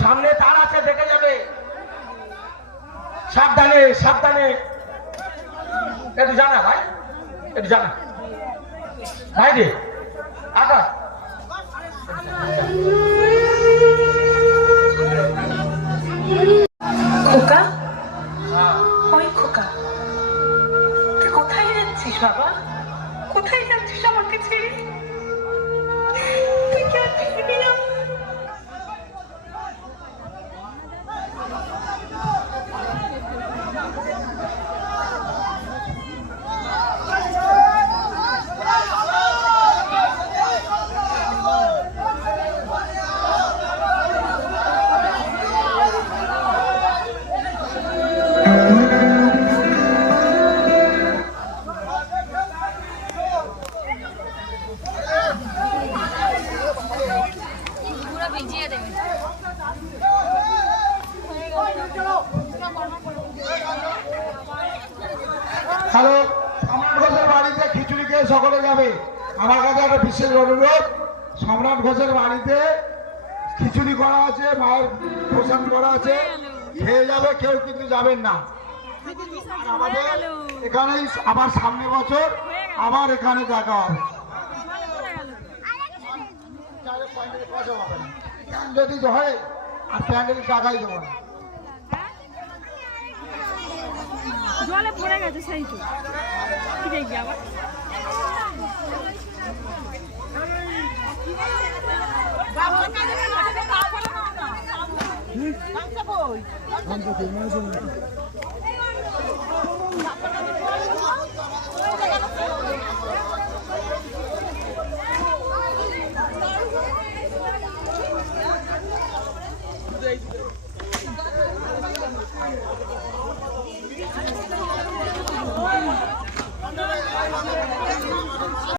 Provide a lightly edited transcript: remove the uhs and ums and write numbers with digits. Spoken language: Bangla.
সামনে তার আছে দেখে যাবে সাবধানে সাবধানে একটু জানা ভাই একটু জানা ভাই রে আটা খোকা ওই খোকা তুই কোথায় যাচ্ছিস বাবা কোথায় যাচ্ছিস আমাকে ছেড়ে তুই কি আর ফিরবি না হ্যালো সম্রাট ঘোষের বাড়িতে খিচুড়ি খেয়ে সকলে যাবে আমার কাছে একটা বিশেষ অনুরোধ সম্রাট ঘোষের বাড়িতে খিচুড়ি করা আছে মায়ের প্রসাদ করা আছে খেয়ে যাবে কেউ কিন্তু যাবেন না আমাদের এখানেই আবার সামনে বছর আবার এখানে দেখা হবে যদি হয় আর প্যান্ডেল টাকাই দেবো না জলে পড়ে গেছে সেই তো কি দেখবি আবার Thank you.